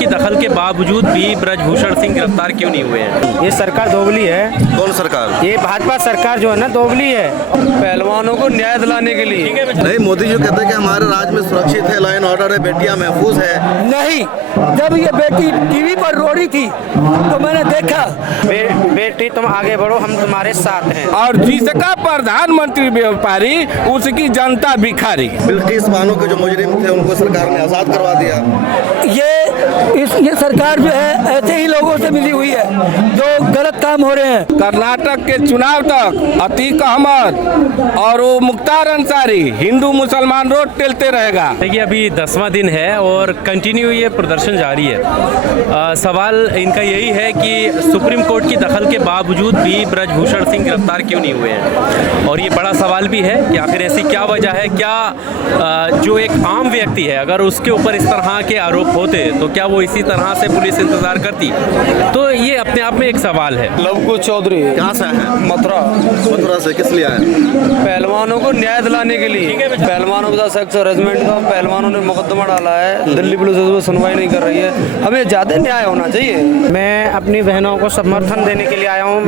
की दखल के बावजूद भी ब्रजभूषण सिंह गिरफ्तार क्यों नहीं हुए हैं? ये सरकार दोगली है। कौन सरकार? ये भाजपा सरकार जो है ना दोगली है। पहलवानों को न्याय दिलाने के लिए नहीं, मोदी जी कहते हैं कि हमारे राज्य में सुरक्षित है, लाइन ऑर्डर है, बेटियां महफूज है। नहीं। जब ये बेटी टीवी पर रो रही थी तो मैंने देखा बेटी तुम आगे बढ़ो, हम तुम्हारे साथ हैं। और जिसका प्रधानमंत्री व्यापारी उसकी जनता भिखारी। बिल्किस बानो के जो मुजरिम थे उनको सरकार ने आजाद करवा दिया। ये सरकार जो है ऐसे ही लोगों से मिली हुई है जो गलत काम हो रहे हैं। कर्नाटक के चुनाव तक अतीक अहमद और वो मुख्तार अंसारी हिंदू मुसलमान रोड टेलते रहेगा। देखिए, अभी 10वां दिन है और कंटिन्यू ये प्रदर्शन जारी है। सवाल इनका यही है कि सुप्रीम कोर्ट की दखल के बावजूद भी ब्रजभूषण सिंह गिरफ्तार क्यों नहीं हुए हैं, और ये बड़ा सवाल भी है कि आखिर ऐसी क्या वजह है। क्या जो एक आम व्यक्ति है अगर उसके ऊपर इस तरह के आरोप होते तो क्या वो इसी तरह से पुलिस इंतजार करती? तो ये अपने आप में एक सवाल है। लवकुश चौधरी कहाँ से है? मथुरा से किस लिए आए? पहलवानों को न्याय दिलाने के लिए। पहलवानों के साथ सेक्स हरेसमेंट का पहलवानों ने मुकदमा डाला है, दिल्ली पुलिस उस पर सुनवाई नहीं कर रही है। हमें ज्यादा न्याय होना चाहिए। मैं अपनी बहनों को समर्थन देने के लिए आया हूँ।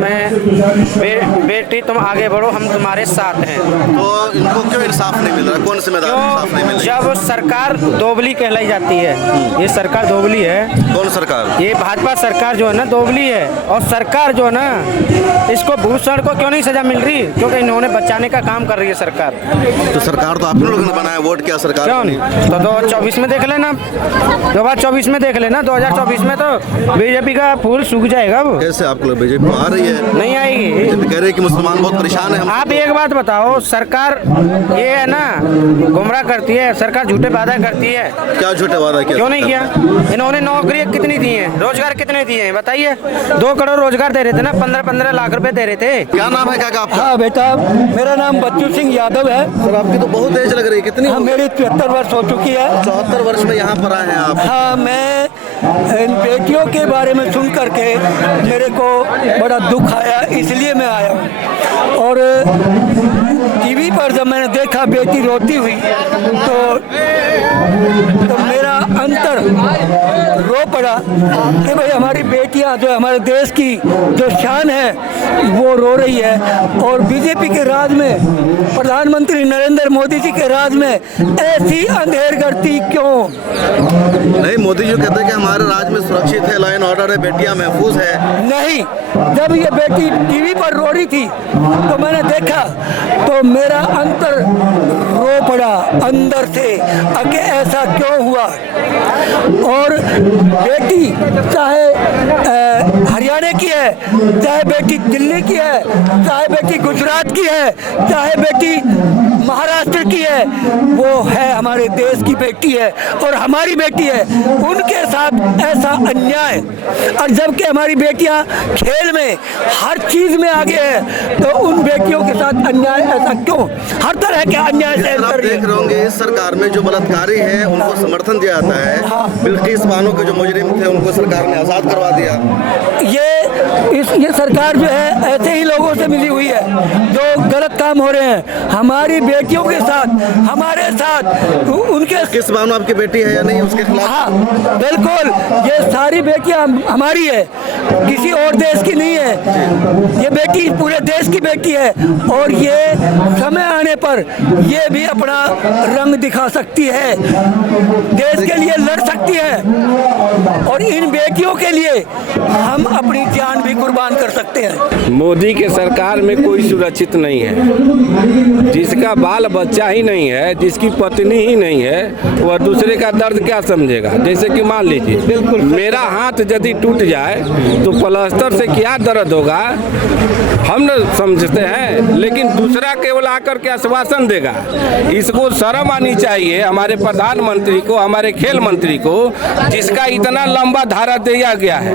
बेटी तुम आगे बढ़ो, हम तुम्हारे साथ हैं। तो इनको क्यों इंसाफ नहीं मिल रहा? कौन जिम्मेदार इंसाफ नहीं मिल रहा? जब सरकार दोगली कहलाई जाती है, ये सरकार दोगली है। कौन सरकार? ये भाजपा सरकार जो है ना दोगली है। और सरकार जो है ना, इसको भूषण को क्यों नहीं सजा मिल रही? क्योंकि इन्होंने बचाने का काम कर रही है सरकार। तो सरकार तो आप लोगों ने बनाया, वोट किया सरकार क्यों नहीं? तो 2024 में देख लेना, 2024 में देख लेना। 2024 में तो बीजेपी का फूल सूख जाएगा। वो कैसे आप लोग बीजेपी आ रही है? नहीं आएगी। कह रहे हैं कि मुसलमान बहुत परेशान है। आप एक बात बताओ, सरकार ये है ना गुमराह करती है, सरकार झूठे वादा करती है। क्या झूठे वादा किया? क्यों नहीं किया? इन्होंने नौकरी कितनी दी है, रोजगार कितने दिए हैं बताइए? 2 करोड़ रोजगार दे रहे थे ना, 15-15 लाख रुपए दे रहे थे। क्या नाम है काका आपका? हाँ बेटा, मेरा नाम बच्चू सिंह यादव है। सर आपकी तो बहुत एज लग रही है। कितनी? हाँ, मेरी 73 वर्ष हो चुकी है। 74 वर्ष में यहाँ पर आए हैं आप? हाँ, मैं इन बेटियों के बारे में सुन करके मेरे को बड़ा दुख आया, इसलिए मैं आया हूँ। और टीवी पर जब मैंने देखा बेटी रोती हुई तो मेरा अंतर रो पड़ा कि भाई हमारी बेटियां जो हमारे देश की जो शान है वो रो रही है। और बीजेपी के राज में, प्रधानमंत्री नरेंद्र मोदी जी के राज में ऐसी अंधेरगर्दी क्यों? नहीं, मोदी जी कहते हैं कि हमारे राज्य में सुरक्षित है, लाइन ऑर्डर है, बेटियां महफूज है। नहीं। जब ये बेटी टीवी पर रो रही थी तो मैंने देखा तो मेरा अंतर रो पड़ा अंदर से कि ऐसा क्यों हुआ। और बेटी चाहे हरियाणा की है, चाहे बेटी दिल्ली की है, चाहे बेटी गुजरात की है, चाहे बेटी महाराष्ट्र की है, वो है हमारे देश की बेटी है और हमारी बेटी है। उनके साथ ऐसा अन्याय, और जबकि हमारी बेटियां खेल में हर चीज में आगे है, तो उन बेटियों के साथ अन्याय ऐसा क्यों? हर तरह के अन्याय से आप देख रहे होंगे इस सरकार में जो बलात्कारी है उनको समर्थन दिया जाता है। बिल्किस बानो के जो मुजरिम थे उनको सरकार ने आजाद करवा दिया। ये सरकार जो है ऐसे ही लोगों से मिली हुई है जो गलत काम हो रहे हैं हमारी बेटियों के साथ, हमारे साथ। उनके किस बानो आपकी बेटी है या नहीं, उसके खिलाफ? हाँ बिल्कुल, ये सारी बेटियां हमारी है, किसी और देश की नहीं है। ये बेटी पूरे देश की बेटी है और ये समय आने पर ये भी अपना रंग दिखा सकती है, देश के लिए लड़ सकती है। और इन बेटियों के लिए हम अपनी जान भी कुर्बान कर सकते हैं। मोदी के सरकार में कोई सुरक्षित नहीं है। जिसका बाल बच्चा ही नहीं है, जिसकी पत्नी ही नहीं है, वह दूसरे का दर्द क्या समझेगा? जैसे कि मान लीजिए बिल्कुल मेरा हाथ यदि टूट जाए तो प्लास्टर से क्या दर्द होगा हम न समझते हैं, लेकिन दूसरा केवल आकर के आश्वासन देगा। इसको शर्म आनी चाहिए हमारे प्रधानमंत्री को, हमारे खेल मंत्री को, जिसका इतना लंबा धारा दिया गया है,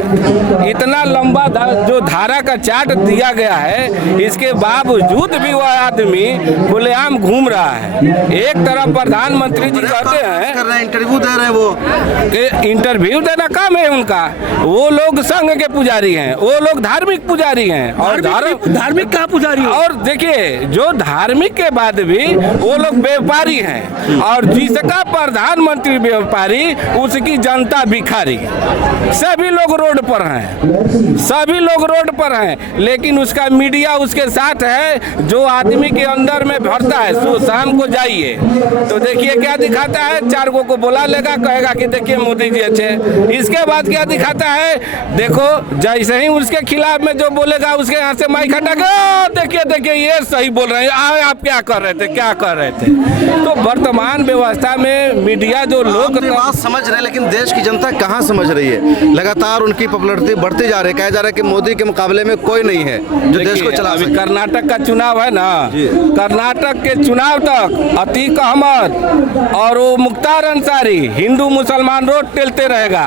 इतना लंबा जो धारा का चार्ट दिया गया है, इसके बावजूद भी वह आदमी खुलेआम घूम रहा है। एक तरफ प्रधानमंत्री जी कहते हैं, कर रहे हैं, इंटरव्यू दे रहे हैं वो, कि इंटरव्यू देना काम है उनका। वो लोग संघ के पुजारी हैं, वो लोग धार्मिक पुजारी हैं। और धार्मिक कहाँ पुजारी हो? और देखिए, जो धार्मिक के बाद भी वो लोग व्यापारी हैं, और जिसका प्रधानमंत्री व्यापारी, उसकी जनता भिखारी। सभी लोग रोड पर हैं, सभी लोग रोड पर हैं, लेकिन उसका मीडिया उसके साथ है। जो आदमी के अंदर में भरता है, शाम को जाइए तो देखिए क्या दिखाता है, 4 को बुला लेगा, कहेगा कि देखिए मोदी जी अच्छे। इसके बाद क्या दिखाता है, देखो जैसे ही उसके खिलाफ में जो बोलेगा, उसके यहाँ से माइक हटा के देखिए देखिए ये सही बोल रहे हैं, आप क्या कर रहे थे, क्या कर रहे थे। तो वर्तमान व्यवस्था में मीडिया जो लोग बात समझ रहे हैं, लेकिन देश की जनता कहाँ समझ रही है। लगातार उनकी पॉपुलैरिटी बढ़ती जा रही है, कहा जा रहा है कि मोदी के मुकाबले में कोई नहीं है जो देश को चला सके। कर्नाटक का चुनाव है ना, कर्नाटक के चुनाव तक अतीक अहमद और वो मुख्तार अंसारी, हिंदू मुसलमान रोड टेलते रहेगा,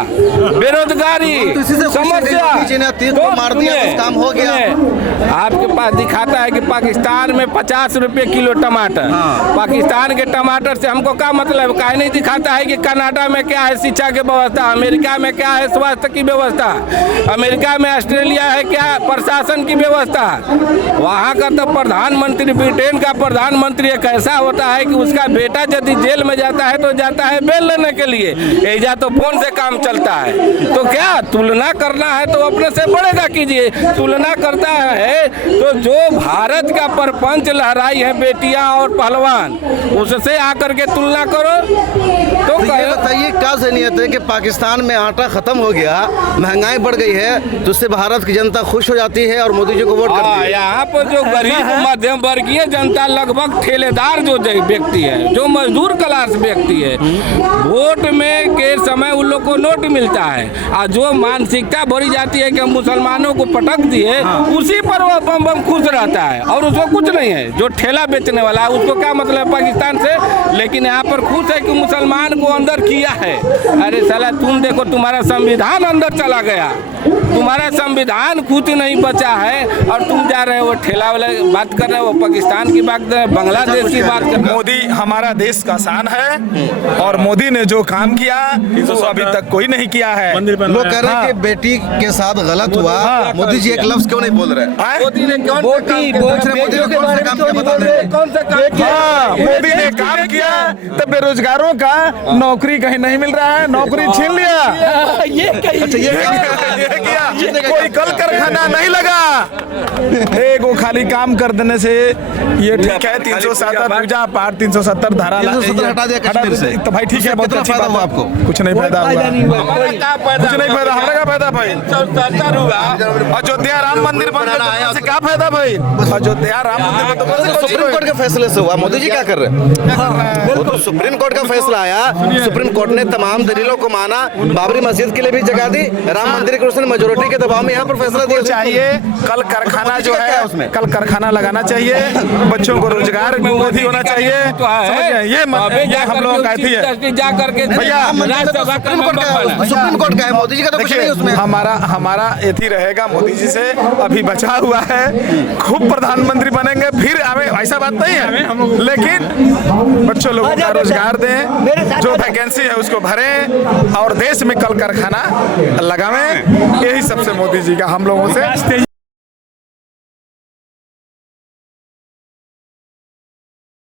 बेरोजगारी समस्या तो मार दिया, बस काम हो गया। आपके पास दिखाता है कि पाकिस्तान में 50 रुपए किलो टमाटर। पाकिस्तान के टमाटर से हमको क्या मतलब, काहे नहीं दिखाता है कि कनाडा में क्या है शिक्षा की व्यवस्था, अमेरिका में क्या है स्वास्थ्य की व्यवस्था, अमेरिका में ऑस्ट्रेलिया है क्या प्रशासन की व्यवस्था। वहाँ का तो प्रधानमंत्री, ब्रिटेन का प्रधानमंत्री एक ऐसा होता है कि उसका बेटा यदि जेल में जाता है तो जाता है बेल लेने के लिए, एजा तो फोन से काम चलता है। तो क्या तुलना करना है तो अपने से बड़े का कीजिए। तुलना करता है तो जो भारत का परपंच लहराई है बेटियां और पहलवान, उससे आकर के तुलना करो तो बताइए क्या जहनियत है कि पाकिस्तान में आटा खत्म हो गया, महंगाई बढ़ गई है, तो उससे भारत की जनता खुश हो जाती है और मोदी जी को वोट करती है। यहाँ पर जो गरीब मध्यम वर्गीय जनता, लगभग ठेलेदार जो व्यक्ति है, जो मजदूर क्लास व्यक्ति है, वोट में के समय उन लोग को नोट मिलता है, और जो मानसिकता भरी जाती है कि मुसलमानों को पटक दिए, उसी पर वो बम बम खुश रहता है और उसको कुछ नहीं है। जो ठेला बेचने वाला है उसको क्या मतलब है पाकिस्तान से, लेकिन यहाँ पर खुश है कि मुसलमान को अंदर किया है। अरे साला तुम देखो, तुम्हारा संविधान अंदर चला गया, तुम्हारा संविधान खुद नहीं बचा है, और तुम जा रहे हो वो ठेला वाला बात कर रहे हो, वो की बात कर रहे हो, बांग्लादेश की बात कर रहे हो। मोदी हमारा देश का शान है, और मोदी ने जो काम किया तो अभी तक कोई नहीं किया है। लोग कह रहे हैं कि बेटी के साथ गलत हुआ, मोदी जी एक लफ्ज क्यों नहीं बोल रहे? मोदी ने कौन मोदी ने काम किया तो बेरोजगारों का नौकरी कहीं नहीं मिल रहा है, नौकरी छीन लिया। ये किया, कोई कल कारखाना नहीं लगा। एक वो खाली काम कर देने से ये ठीक है। 370 पूजा पाठ, 370 धारा हटा दिया कश्मीर से, तो भाई ठीक है, बहुत अच्छी बात है। आपको कुछ नहीं फायदा हुआ, कुछ नहीं फायदा, हमारा क्या फायदा भाई? अयोध्या राम मंदिर बन गया, क्या फायदा भाई? अयोध्या राम मंदिर तो सुप्रीम कोर्ट के फैसले से हुआ। मोदी जी क्या कर रहे हैं? वो तो सुप्रीम कोर्ट का फैसला आया, सुप्रीम कोर्ट ने तमाम दलीलों को माना, बाबरी मस्जिद के लिए भी जगह दी, राम मंदिर के उसने मेजोरिटी के दबाव में यहाँ पर फैसला दिया। चाहिए कल कारखाना जो है उसमें कल कारखाना लगाना चाहिए, बच्चों को रोजगार भी होना चाहिए। ये हम लोगों का है जा करके भैया, सुप्रीम कोर्ट का है, मोदी जी का तो कुछ नहीं उसमें। हमारा एथी रहेगा मोदी जी से, अभी बचा हुआ है, खूब प्रधानमंत्री बनेंगे फिर। हमें ऐसा बात नहीं है, लेकिन बच्चों लोगों का रोजगार दें, जो वैकेंसी है उसको भरें, और देश में कल कारखाना लगावें। यही सबसे मोदी जी का हम लोगों से